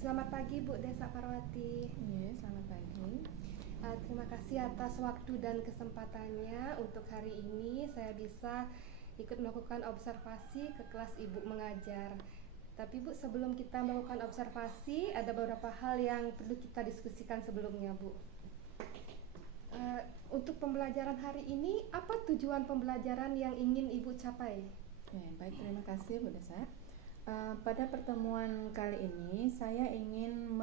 Selamat pagi Bu Desa Parwati. Iya, selamat pagi. Terima kasih atas waktu dan kesempatannya. Untuk hari ini saya bisa ikut melakukan observasi ke kelas Ibu mengajar. Tapi Bu, sebelum kita melakukan observasi, ada beberapa hal yang perlu kita diskusikan sebelumnya Bu. Untuk pembelajaran hari ini, apa tujuan pembelajaran yang ingin Ibu capai? Ya, baik, terima kasih Bu Desa. Pada pertemuan kali ini saya ingin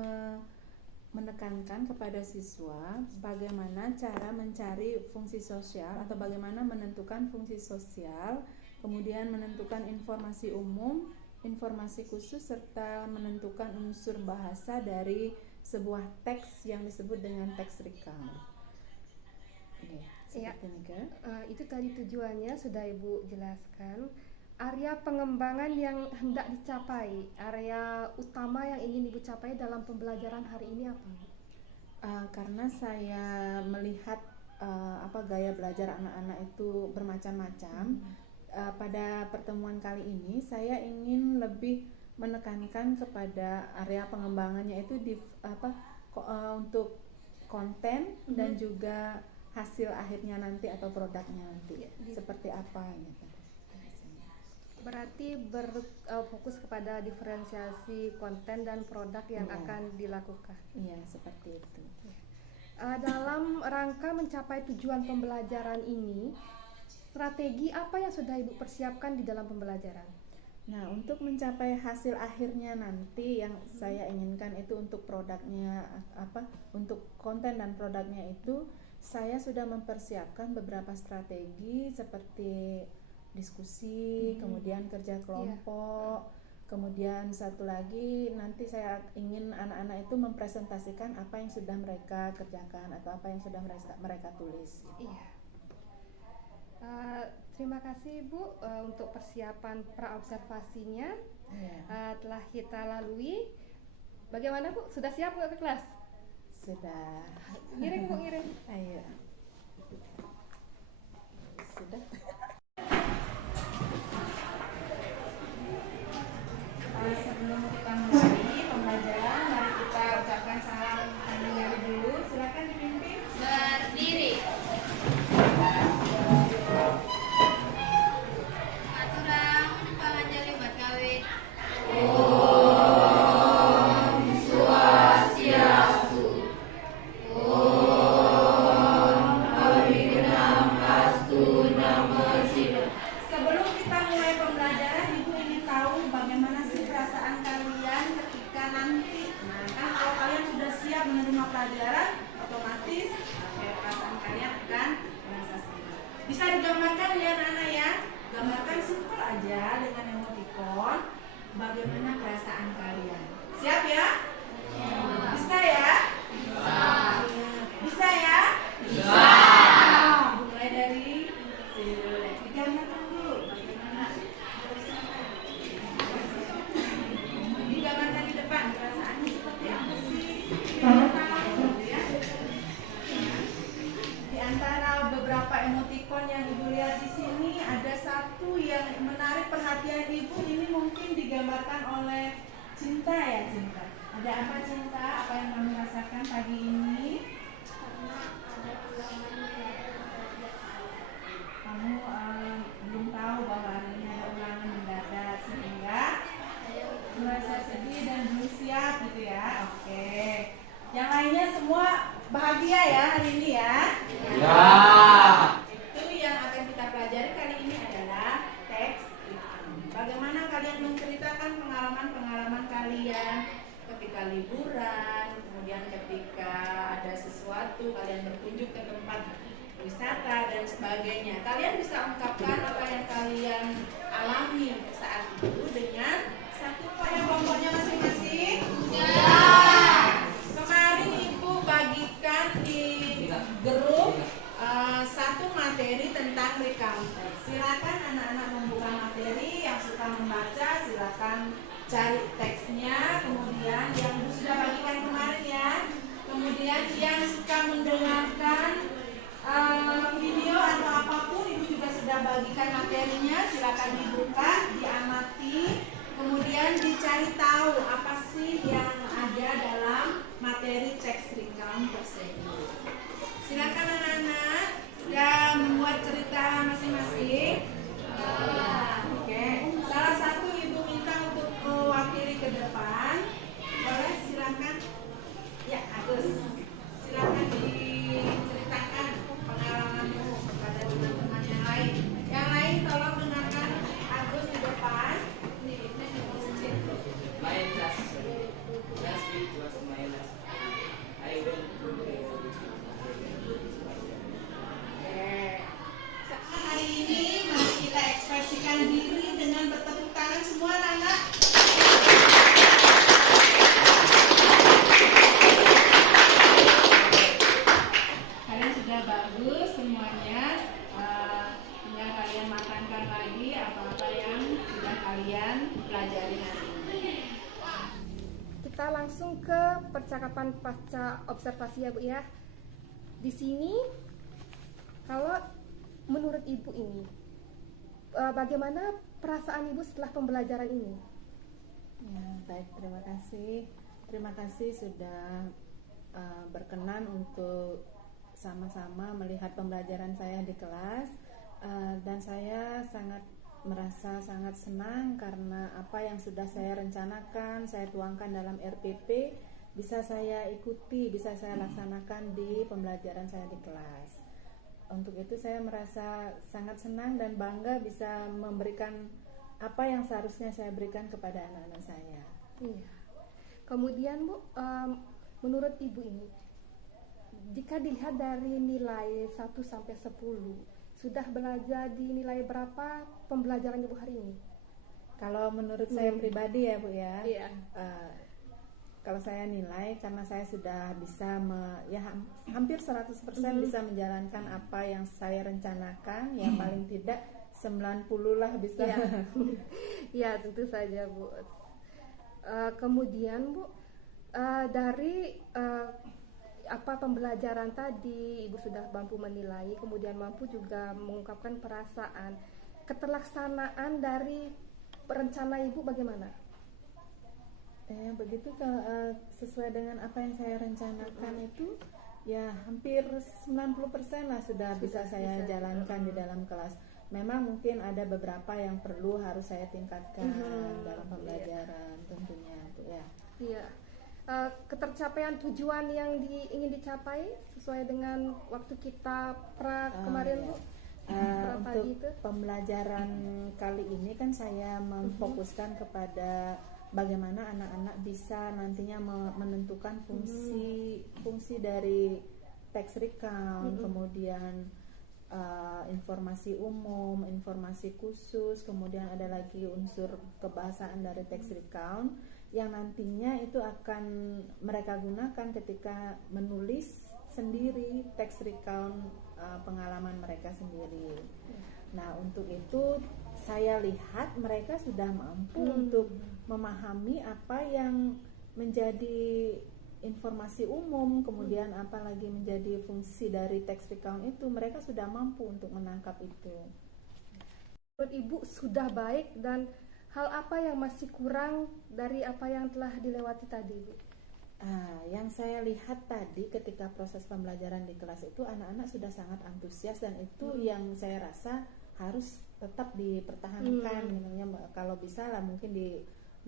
menekankan kepada siswa bagaimana cara mencari fungsi sosial atau bagaimana menentukan fungsi sosial, kemudian menentukan informasi umum, informasi khusus, serta menentukan unsur bahasa dari sebuah teks yang disebut dengan teks recount. Seperti ini kan? Itu tadi tujuannya sudah Ibu jelaskan. Area pengembangan yang hendak dicapai, area utama yang ingin Ibu capai dalam pembelajaran hari ini apa? Karena saya melihat gaya belajar anak-anak itu bermacam-macam. Pada pertemuan kali ini saya ingin lebih menekankan kepada area pengembangannya itu untuk konten dan juga hasil akhirnya nanti atau produknya nanti seperti apa gitu. Berarti berfokus kepada diferensiasi konten dan produk yang akan dilakukan. Iya, seperti itu. Dalam rangka mencapai tujuan pembelajaran ini, strategi apa yang sudah Ibu persiapkan di dalam pembelajaran? Nah, untuk mencapai hasil akhirnya nanti yang saya inginkan itu untuk produknya untuk konten dan produknya itu saya sudah mempersiapkan beberapa strategi seperti diskusi, kemudian kerja kelompok, kemudian satu lagi nanti saya ingin anak-anak itu mempresentasikan apa yang sudah mereka kerjakan atau apa yang sudah mereka tulis. Iya. Terima kasih Bu untuk persiapan praobservasinya. Telah kita lalui. Bagaimana Bu? Sudah siap nggak ke kelas? Sudah. Ngiring Bu, ngiring. Ayo. Sudah. Sebelum kita mulai pembelajaran, mari kita ucapkan salam tahniah dulu. Silakan dipimpin. Berdiri. Aturang panganjali buat kawin. Om Swastiastu. Om Awignam Astu Namo Siddhaya. Sebelum kita mulai pembelajaran, Ibu ingin tahu bagaimana sih perasaan kalian ketika nanti. Nah, kan kalau kalian sudah siap menerima pelajaran, otomatis perasaan kalian akan merasa senang. Bisa digambarkan ya anak-anak ya. Gambarkan simpel aja dengan emoticon bagaimana perasaan kalian. Siap ya? Bisa ya? Bisa ya? Bisa. Mulai dari digambarkan dulu bagaimana digambarkan di depan perasaannya seperti apa sih? Ya. Di antara beberapa emoticon yang Ibu lihat di sini ada satu yang menarik perhatian Ibu. Ini mungkin digambarkan oleh Cinta ya, Cinta. Ada apa Cinta? Apa yang kamu rasakan pagi ini? Kamu belum tahu bahwa hari ini ada ulangan mendadak sehingga merasa sedih dan belum siap gitu ya. Oke. Yang lainnya semua bahagia ya hari ini ya. Ya. Itu yang akan kita pelajari kali ini adalah teks recount. Bagaimana kalian menceritakan pengalaman-pengalaman kalian ketika liburan, kemudian ketika ada sesuatu kalian berkunjung ke tempat wisata dan sebagainya. Kalian bisa ungkapkan apa yang kalian alami saat itu dengan satu kelompoknya masing-masing. Kemarin Ibu bagikan di grup satu materi tentang recount. Silakan anak-anak membuka materi. Yang suka membaca silakan cari teksnya. Kemudian yang Ibu sudah bagikan kemarin ya. Kemudian yang suka mendengarkan video atau apapun, Ibu juga sudah bagikan materinya. Silakan dibuka, diamati, kemudian dicari tahu apa sih yang ada materi teks recount tersebut. Silakan anak-anak, sudah membuat cerita masing-masing. Oke, salah satu ibu minta untuk mewakili ke depan. Boleh, silakan. Ya, Agus, silakan diceritakan pengalamanmu kepada teman-teman yang lain. Yang lain tolong dengarkan Agus di depan. My last week was my last. I went to Hari ini mari kita ekspresikan diri dengan bertepuk tangan semua anak-anak. Kalian sudah bagus semuanya. Tinggal kalian makankan lagi apa-apa yang sudah kalian pelajari hari ini. Kita langsung ke percakapan pasca observasi ya Bu ya. Di sini kalau menurut Ibu ini bagaimana perasaan Ibu setelah pembelajaran ini? Ya, baik, terima kasih. Terima kasih sudah berkenan untuk sama-sama melihat pembelajaran saya di kelas. Dan saya merasa sangat senang karena apa yang sudah saya rencanakan, saya tuangkan dalam RPP bisa saya ikuti, bisa saya laksanakan di pembelajaran saya di kelas. Untuk itu saya merasa sangat senang dan bangga bisa memberikan apa yang seharusnya saya berikan kepada anak-anak saya. Iya. Kemudian Bu, menurut Ibu ini, jika dilihat dari nilai 1 sampai 10, sudah belajar di nilai berapa pembelajaran Ibu hari ini? Kalau menurut saya pribadi ya Bu ya, Iya. kalau saya nilai karena saya sudah bisa hampir 100% bisa menjalankan apa yang saya rencanakan, ya paling tidak 90 lah bisa. Iya. Ya tentu saja Bu. Kemudian Bu, dari pembelajaran tadi Ibu sudah mampu menilai, kemudian mampu juga mengungkapkan perasaan. Keterlaksanaan dari rencana Ibu bagaimana? Begitu sesuai dengan apa yang saya rencanakan itu ya hampir 90% lah sudah bisa saya jalankan di dalam kelas. Memang mungkin ada beberapa yang perlu harus saya tingkatkan dalam pembelajaran tentunya Bu ya. Iya. Ketercapaian tujuan yang ingin dicapai sesuai dengan waktu kita kemarin Bu. Untuk pembelajaran kali ini kan saya memfokuskan kepada bagaimana anak-anak bisa nantinya menentukan fungsi dari text recount, kemudian informasi umum, informasi khusus, kemudian ada lagi unsur kebahasaan dari text recount yang nantinya itu akan mereka gunakan ketika menulis sendiri text recount pengalaman mereka sendiri. Nah, untuk itu saya lihat mereka sudah mampu untuk memahami apa yang menjadi informasi umum, kemudian apalagi menjadi fungsi dari text recount itu, mereka sudah mampu untuk menangkap itu. Menurut Ibu sudah baik, dan hal apa yang masih kurang dari apa yang telah dilewati tadi Bu? Yang saya lihat tadi ketika proses pembelajaran di kelas itu anak-anak sudah sangat antusias dan itu yang saya rasa harus tetap dipertahankan. Kalau bisa lah mungkin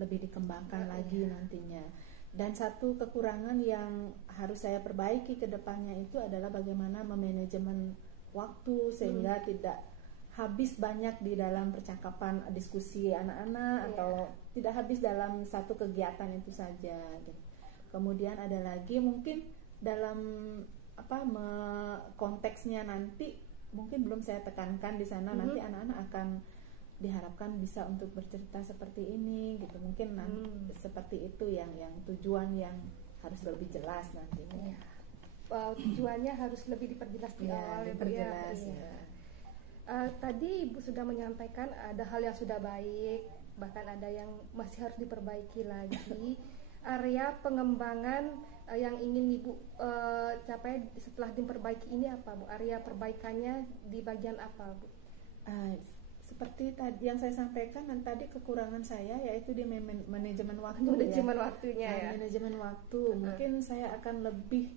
lebih dikembangkan lagi nantinya. Dan satu kekurangan yang harus saya perbaiki ke depannya itu adalah bagaimana memanajemen waktu sehingga tidak habis banyak di dalam percakapan diskusi anak-anak atau tidak habis dalam satu kegiatan itu saja gitu. Kemudian ada lagi mungkin dalam konteksnya nanti mungkin belum saya tekankan di sana, nanti anak-anak akan diharapkan bisa untuk bercerita seperti ini gitu, mungkin seperti itu yang tujuan yang harus lebih jelas nantinya. Tujuannya harus lebih diperjelas di awal diperjelas. Tadi Ibu sudah menyampaikan ada hal yang sudah baik, bahkan ada yang masih harus diperbaiki lagi. Area pengembangan yang ingin Ibu capai setelah diperbaiki ini apa Bu? Area perbaikannya di bagian apa Bu? seperti tadi yang saya sampaikan, dan tadi kekurangan saya yaitu di manajemen waktu. Manajemen waktunya Nah, ya. manajemen waktu. Mungkin saya akan lebih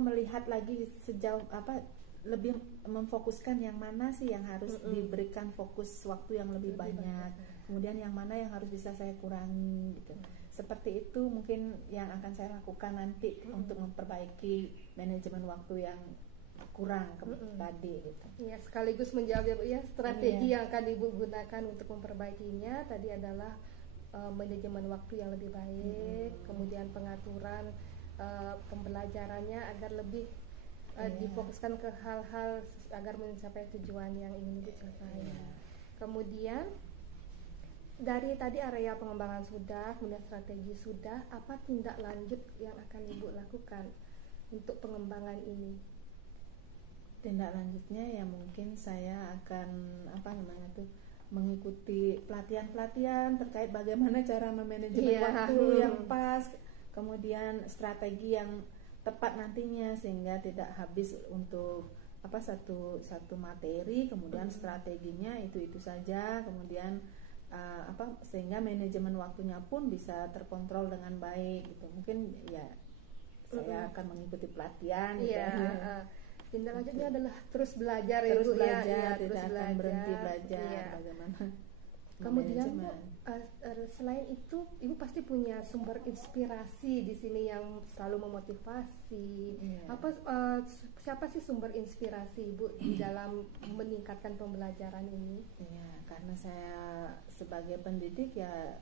melihat lagi sejauh lebih memfokuskan yang mana sih yang harus diberikan fokus waktu yang lebih banyak. Kemudian yang mana yang harus bisa saya kurangi gitu. Seperti itu mungkin yang akan saya lakukan nanti untuk memperbaiki manajemen waktu yang kurang tadi gitu. Ya, sekaligus menjawab ya Bu ya, strategi yang akan Ibu gunakan untuk memperbaikinya tadi adalah manajemen waktu yang lebih baik, kemudian pengaturan pembelajarannya agar lebih difokuskan ke hal-hal agar mencapai tujuan yang ingin Ibu capai. Kemudian dari tadi area pengembangan sudah, kemudian strategi sudah, apa tindak lanjut yang akan Ibu lakukan untuk pengembangan ini? Tindak lanjutnya ya mungkin saya akan mengikuti pelatihan-pelatihan terkait bagaimana cara memanajemen waktu yang pas, kemudian strategi yang tepat nantinya sehingga tidak habis untuk satu materi, kemudian strateginya itu saja, kemudian sehingga manajemen waktunya pun bisa terkontrol dengan baik gitu. Mungkin ya saya akan mengikuti pelatihan gitu. Tindak lanjutnya adalah terus belajar terus ya Bu belajar, ya, tidak terus akan berhenti belajar Iya. bagaimana Kemudian Bu, manajemen. selain itu Ibu pasti punya sumber inspirasi di sini yang selalu memotivasi. Siapa sih sumber inspirasi Ibu di dalam meningkatkan pembelajaran ini? Ya, karena saya sebagai pendidik ya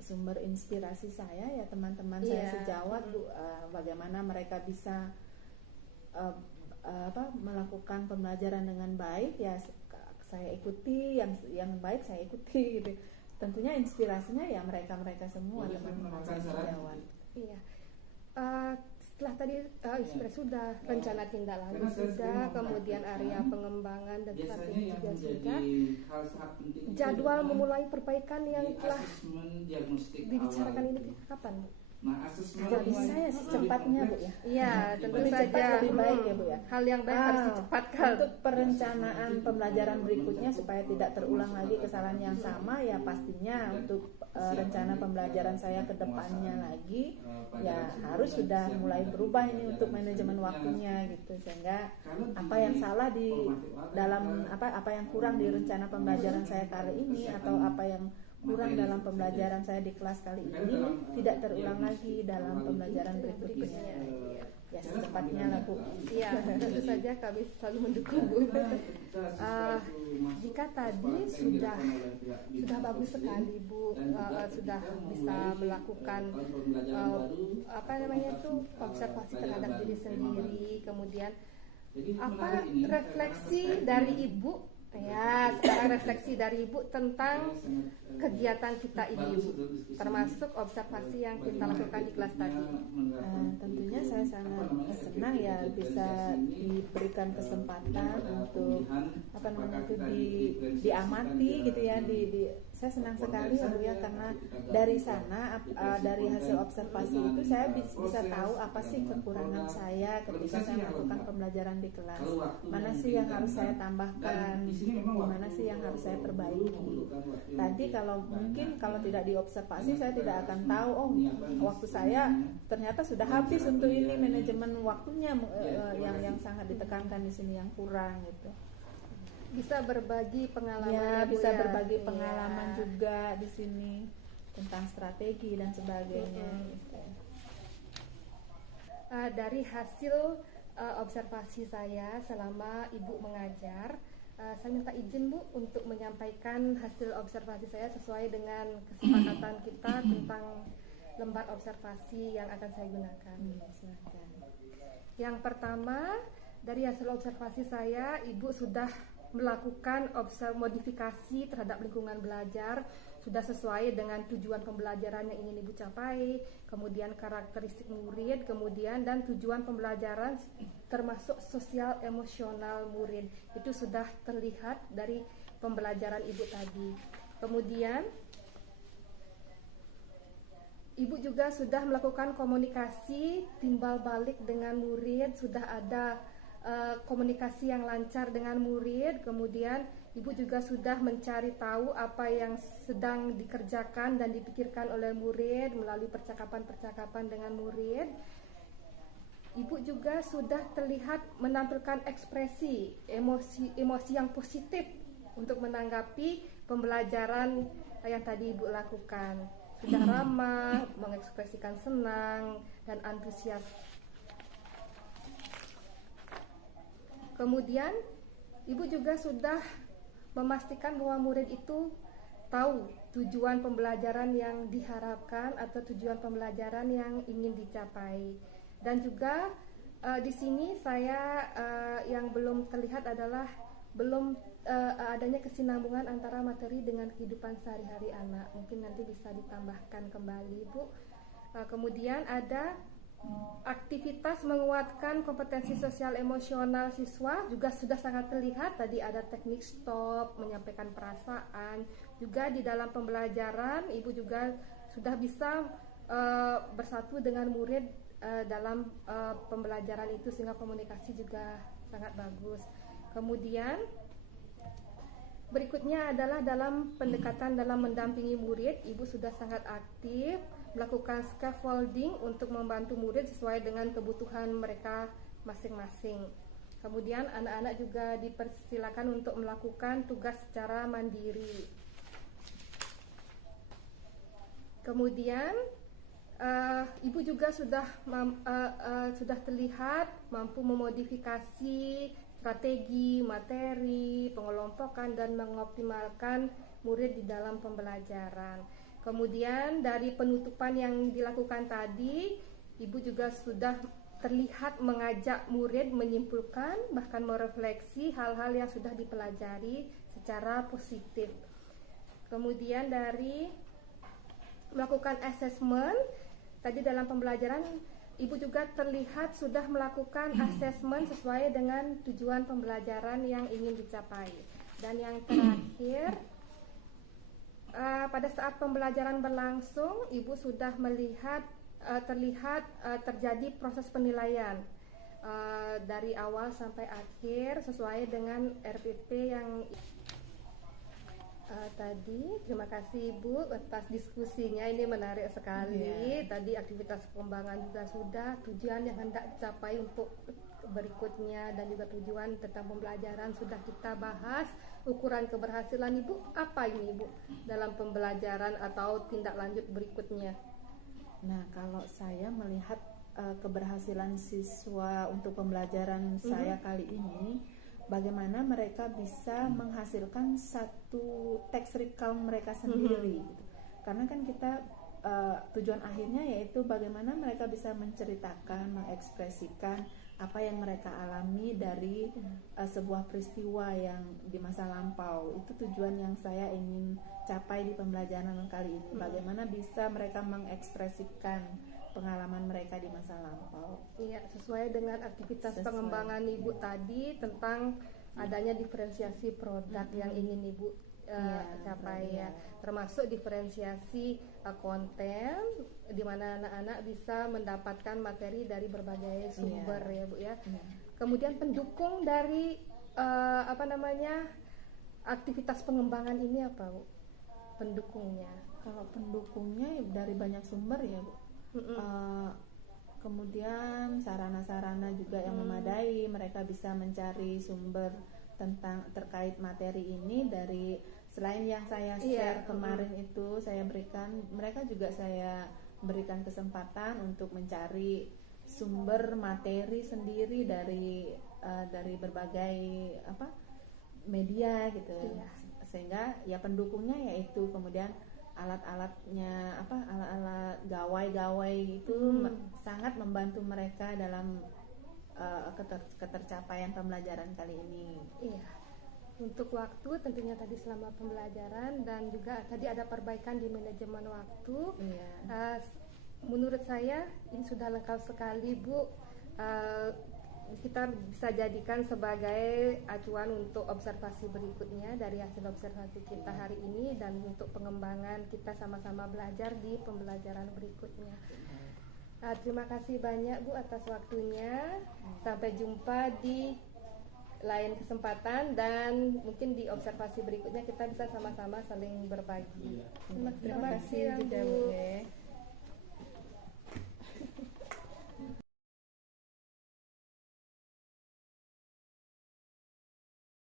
sumber inspirasi saya ya teman-teman saya sejawat Bu, bagaimana mereka bisa melakukan pembelajaran dengan baik ya saya ikuti, yang baik saya ikuti gitu. Tentunya inspirasinya ya mereka semua teman-teman saya sejawat. Iya. Setelah tadi inspirasi sudah, rencana tindak lanjut sudah, kemudian area pengembangan dan strategi juga sudah. Jadwal memulai perbaikan yang telah dibicarakan ini kapan Bu? Nah, asesmen Kalau bisa ya secepatnya Bu ya. Iya, tentu Lebih saja. cepat lebih baik ya Bu ya. Hal yang baik harus dicepatkan. Untuk perencanaan pembelajaran berikutnya supaya tidak terulang lagi kesalahan yang sama ya pastinya untuk rencana pembelajaran saya ke depannya lagi ya harus sudah mulai berubah ini untuk manajemen waktunya gitu, sehingga apa yang salah di dalam apa yang kurang di rencana pembelajaran saya kali ini atau apa yang kurang dalam pembelajaran saya di kelas kali ini tidak terulang lagi dalam pembelajaran berikutnya. Ya secepatnya lah Bu. Iya, tentu saja kami selalu mendukung Bu. Jika tadi sudah bagus sekali Bu, sudah bisa melakukan observasi terhadap diri sendiri, kemudian refleksi dari Ibu. Ya, sekarang refleksi dari Ibu tentang kegiatan kita ini, termasuk observasi yang kita lakukan di kelas tadi. Tentunya saya sangat senang ya bisa diberikan kesempatan untuk diamati gitu ya, saya senang sekali ya Bu ya, karena dari sana dari hasil observasi itu saya bisa tahu apa sih kekurangan saya ketika saya melakukan pembelajaran di kelas, mana sih yang harus saya tambahkan, mana sih yang harus saya perbaiki. Tadi kalau tidak diobservasi saya tidak akan tahu waktu saya ternyata sudah habis untuk ini, manajemen waktunya yang sangat ditekankan di sini yang kurang gitu. Bisa berbagi pengalaman ya, Bu, bisa berbagi pengalaman juga di sini tentang strategi dan sebagainya. Dari hasil observasi saya selama Ibu mengajar, saya minta izin Bu untuk menyampaikan hasil observasi saya sesuai dengan kesepakatan kita tentang lembar observasi yang akan saya gunakan. Silakan. Yang pertama, dari hasil observasi saya, Ibu sudah melakukan modifikasi terhadap lingkungan belajar, sudah sesuai dengan tujuan pembelajaran yang ingin Ibu capai, kemudian karakteristik murid, kemudian dan tujuan pembelajaran termasuk sosial emosional murid. Itu sudah terlihat dari pembelajaran Ibu tadi. Kemudian Ibu juga sudah melakukan komunikasi timbal balik dengan murid, sudah ada komunikasi yang lancar dengan murid, kemudian Ibu juga sudah mencari tahu apa yang sedang dikerjakan dan dipikirkan oleh murid melalui percakapan-percakapan dengan murid. Ibu juga sudah terlihat menampilkan ekspresi emosi yang positif untuk menanggapi pembelajaran yang tadi Ibu lakukan. Sudah ramah, mengekspresikan senang dan antusias. Kemudian Ibu juga sudah memastikan bahwa murid itu tahu tujuan pembelajaran yang diharapkan atau tujuan pembelajaran yang ingin dicapai. Dan juga di sini saya yang belum terlihat adalah belum adanya kesinambungan antara materi dengan kehidupan sehari-hari anak. Mungkin nanti bisa ditambahkan kembali, Bu. Kemudian ada aktivitas menguatkan kompetensi sosial emosional siswa juga sudah sangat terlihat. Tadi ada teknik stop, menyampaikan perasaan. Juga di dalam pembelajaran Ibu juga sudah bisa bersatu dengan murid dalam pembelajaran itu, sehingga komunikasi juga sangat bagus. Kemudian berikutnya adalah dalam pendekatan dalam mendampingi murid, Ibu sudah sangat aktif melakukan scaffolding untuk membantu murid sesuai dengan kebutuhan mereka masing-masing. Kemudian anak-anak juga dipersilakan untuk melakukan tugas secara mandiri. Kemudian Ibu juga sudah terlihat mampu memodifikasi strategi, materi, pengelompokan dan mengoptimalkan murid di dalam pembelajaran. Kemudian dari penutupan yang dilakukan tadi, Ibu juga sudah terlihat mengajak murid menyimpulkan bahkan merefleksi hal-hal yang sudah dipelajari secara positif. Kemudian dari melakukan assessment, tadi dalam pembelajaran Ibu juga terlihat sudah melakukan asesmen sesuai dengan tujuan pembelajaran yang ingin dicapai. Dan yang terakhir, pada saat pembelajaran berlangsung, Ibu sudah terlihat terjadi proses penilaian dari awal sampai akhir sesuai dengan RPP yang tadi. Terima kasih Ibu atas diskusinya, ini menarik sekali. Tadi aktivitas pengembangan juga sudah, tujuan yang hendak dicapai untuk berikutnya dan juga tujuan tentang pembelajaran sudah kita bahas. Ukuran keberhasilan Ibu apa ini Ibu dalam pembelajaran atau tindak lanjut berikutnya? Nah, kalau saya melihat keberhasilan siswa untuk pembelajaran saya kali ini, bagaimana mereka bisa menghasilkan satu teks recount mereka sendiri gitu. Karena kan kita tujuan akhirnya yaitu bagaimana mereka bisa menceritakan, mengekspresikan apa yang mereka alami dari sebuah peristiwa yang di masa lampau. Itu tujuan yang saya ingin capai di pembelajaran kali ini. Bagaimana bisa mereka mengekspresikan pengalaman mereka di masa lampau. Iya, sesuai dengan aktivitas pengembangan Ibu tadi tentang adanya diferensiasi produk yang ingin Ibu capai ya, termasuk diferensiasi konten di mana anak-anak bisa mendapatkan materi dari berbagai sumber ya Bu ya. Kemudian pendukung dari aktivitas pengembangan ini apa Bu? Pendukungnya? Kalau pendukungnya dari banyak sumber ya Bu. Kemudian sarana-sarana juga yang memadai, mereka bisa mencari sumber terkait materi ini dari selain yang saya share kemarin itu saya berikan, mereka juga saya berikan kesempatan untuk mencari sumber materi sendiri dari berbagai media gitu. Sehingga ya pendukungnya yaitu kemudian alat-alatnya alat-alat gawai itu sangat membantu mereka dalam ketercapaian pembelajaran kali ini. Iya. Untuk waktu tentunya tadi selama pembelajaran dan juga tadi ada perbaikan di manajemen waktu. Menurut saya ini sudah lengkap sekali Bu. Kita bisa jadikan sebagai acuan untuk observasi berikutnya dari hasil observasi kita hari ini dan untuk pengembangan kita sama-sama belajar di pembelajaran berikutnya. Terima kasih banyak Bu atas waktunya. Sampai jumpa di lain kesempatan dan mungkin di observasi berikutnya kita bisa sama-sama saling berbagi. Terima kasih juga Bu.